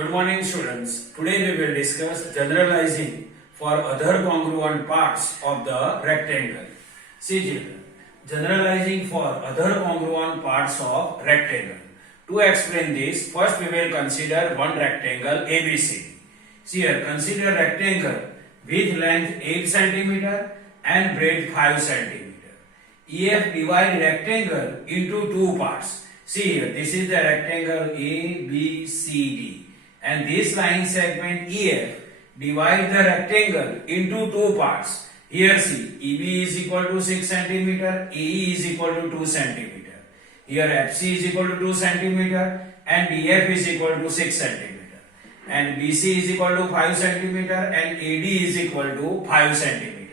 Good morning, students. Today we will discuss generalizing for other congruent parts of the rectangle. See children, generalizing for other congruent parts of rectangle. To explain this, first we will consider one rectangle ABC. See here, consider rectangle with length 8 cm and breadth 5 cm. EF divide rectangle into two parts. See here, this is the rectangle ABCD. And this line segment EF divide the rectangle into two parts. Here see, EB is equal to 6 cm, AE is equal to 2 cm. Here FC is equal to 2 cm and DF is equal to 6 cm. And BC is equal to 5 cm and AD is equal to 5 cm.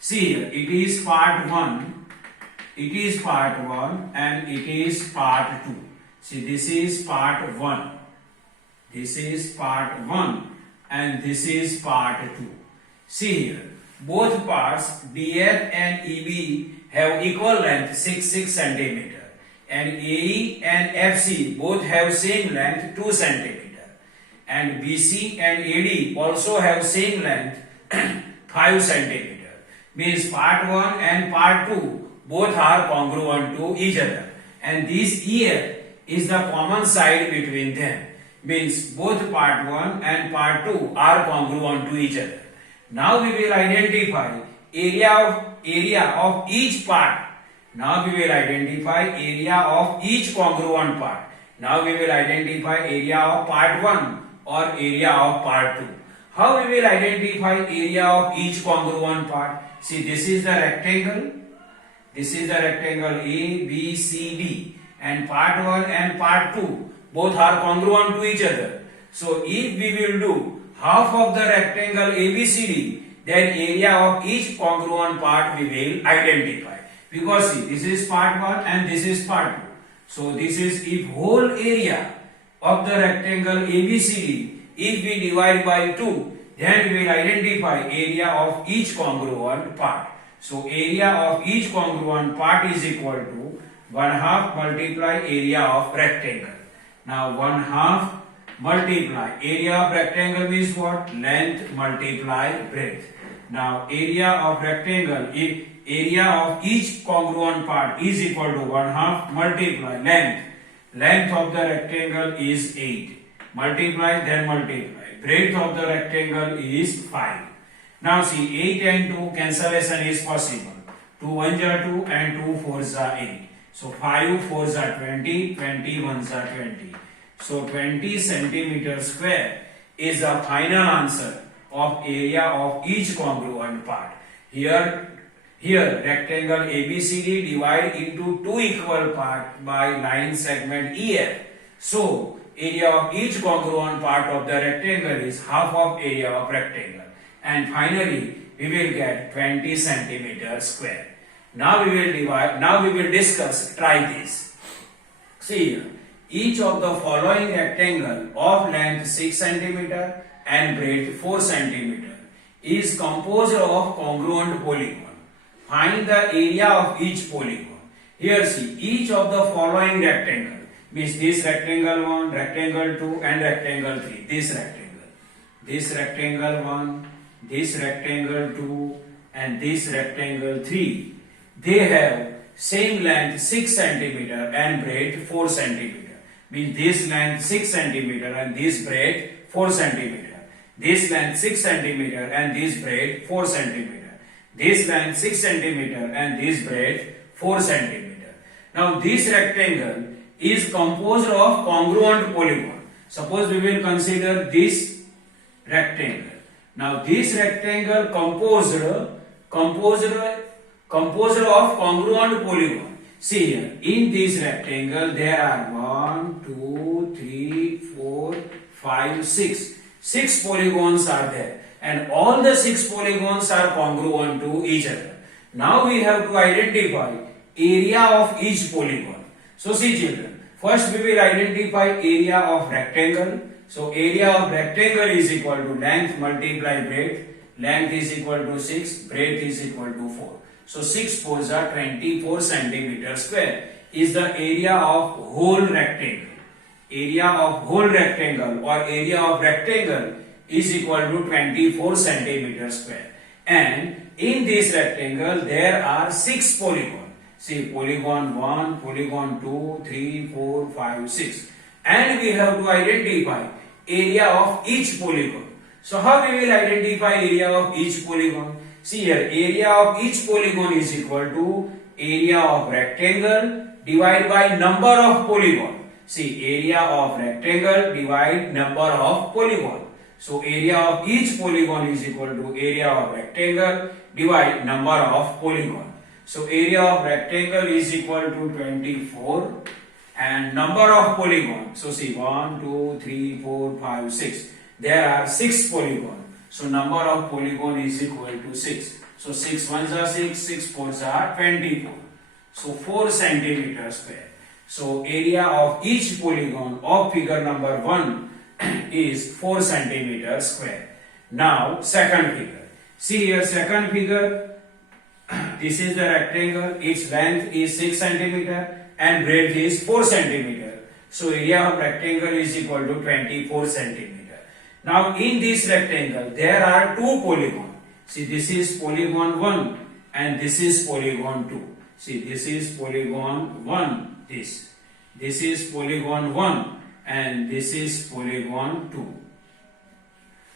See here, it is part 1. It is part 1 and it is part 2. See, this is part 1. This is part 1 and this is part 2. See here, both parts DF and EB have equal length 6 cm and AE and FC both have same length 2 cm and BC and AD also have same length 5 cm. Means part 1 and part 2 both are congruent to each other and this EF is the common side between them. Means both part 1 and part 2 are congruent to each other. Now we will identify area of each part. Now we will identify area of each congruent part. Now we will identify area of part 1 or area of part 2. How we will identify area of each congruent part? See, this is the rectangle. This is the rectangle ABCD and part 1 and part 2 both are congruent to each other. So if we will do half of the rectangle ABCD, then area of each congruent part we will identify. Because see, this is part 1 and this is part 2. So this is if whole area of the rectangle ABCD, if we divide by 2, then we will identify area of each congruent part. So area of each congruent part is equal to 1/2 multiply area of rectangle. Now 1/2 multiply area of rectangle means what? Length multiply breadth. Now area of rectangle, if area of each congruent part is equal to 1/2 multiply length. Length of the rectangle is 8. Multiply then multiply. Breadth of the rectangle is 5. Now see, 8 and 2 cancellation is possible. 2 1s are 2 and 2 4s are 8. So 5 4s are 20, 20 1s are 20. So 20 centimeter square is the final answer of area of each congruent part. Here rectangle ABCD divide into two equal parts by line segment EF. So area of each congruent part of the rectangle is half of area of rectangle. And finally we will get 20 centimeter square. Now we will discuss, try this. See here, each of the following rectangle of length 6 cm and breadth 4 cm is composed of congruent polygon. Find the area of each polygon. Here see, each of the following rectangle means this rectangle 1, rectangle 2 and rectangle 3. This rectangle 1, this rectangle 2 and this rectangle 3. They have same length 6 cm and breadth 4 cm. Means this length 6 cm and this breadth 4 cm. This length 6 cm and this breadth 4 cm. This length 6 cm and this breadth 4 cm. Now this rectangle is composed of congruent polygon. Suppose we will consider this rectangle. Now this rectangle composed of congruent polygon. See here, in this rectangle there are 1, 2, 3, 4, 5, 6. 6 polygons are there and all the 6 polygons are congruent to each other. Now we have to identify area of each polygon. So see children, first we will identify area of rectangle. So area of rectangle is equal to length multiply breadth. Length is equal to 6, breadth is equal to 4. So 6 4s are 24 centimeter square is the area of whole rectangle. area of whole rectangle or area of rectangle is equal to 24 centimeter square. And in this rectangle there are 6 polygons. See, polygon 1, polygon 2, 3, 4, 5, 6. And we have to identify area of each polygon. So how we will identify area of each polygon? See here, area of each polygon is equal to area of rectangle divided by number of polygon. See, area of rectangle divide number of polygon. So area of each polygon is equal to area of rectangle divide number of polygon. So area of rectangle is equal to 24 and number of polygon. So see, 1, 2, 3, 4, 5, 6. There are 6 polygon. So number of polygon is equal to 6. So 6 ones are 6, 6 fours are 24. So 4 centimeter square. So area of each polygon of figure number 1 is 4 centimeter square. Now second figure. See here, second figure. This is the rectangle. Its length is 6 centimeter and breadth is 4 centimeter. So area of rectangle is equal to 24 centimeter. Now in this rectangle there are 2 polygons. See, this is polygon 1 and this is polygon 2. See, this is polygon 1, this is polygon 1 and this is polygon 2.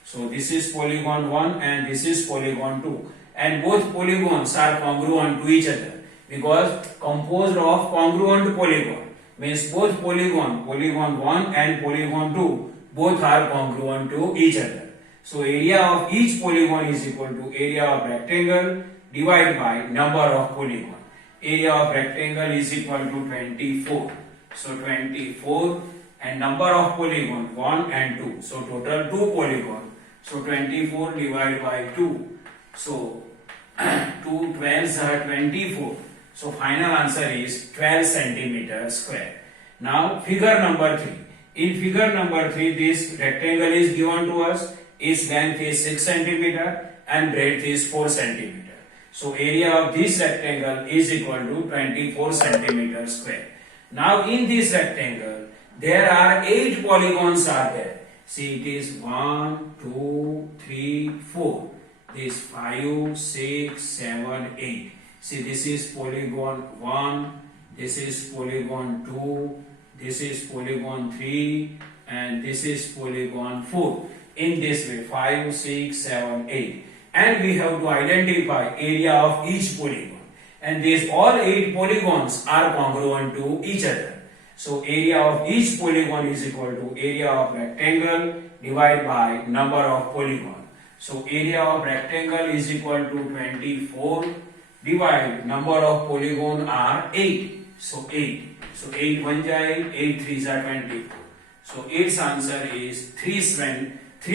So this is polygon 1 and this is polygon 2. And both polygons are congruent to each other because composed of congruent polygon means both polygon 1 and polygon 2 both are congruent to each other. So area of each polygon is equal to area of rectangle divided by number of polygon. Area of rectangle is equal to 24. So 24 and number of polygon 1 and 2. So total 2 polygon. So 24 divided by 2. So 2 12s are 24. So final answer is 12 centimeter square. Now figure number 3. In figure number 3 this rectangle is given to us. Its length is 6 centimeter and breadth is 4 centimeter. So area of this rectangle is equal to 24 centimeter square. Now in this rectangle there are 8 polygons are there. See, it is 1, 2, 3, 4. This 5, 6, 7, 8. See, this is polygon 1, this is polygon 2, this is polygon 3 and this is polygon 4. In this way 5, 6, 7, 8. And we have to identify area of each polygon. And these all 8 polygons are congruent to each other. So area of each polygon is equal to area of rectangle divided by number of polygon. So area of rectangle is equal to 24 divide number of polygon are 8. So 8. So 8 1 are 8, 8 3 are 24. So its answer is 3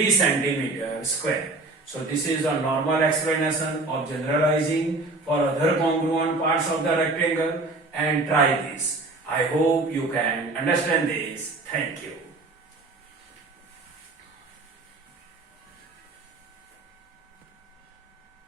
centimeter square. So this is a normal explanation of generalizing for other congruent parts of the rectangle and try this. I hope you can understand this. Thank you.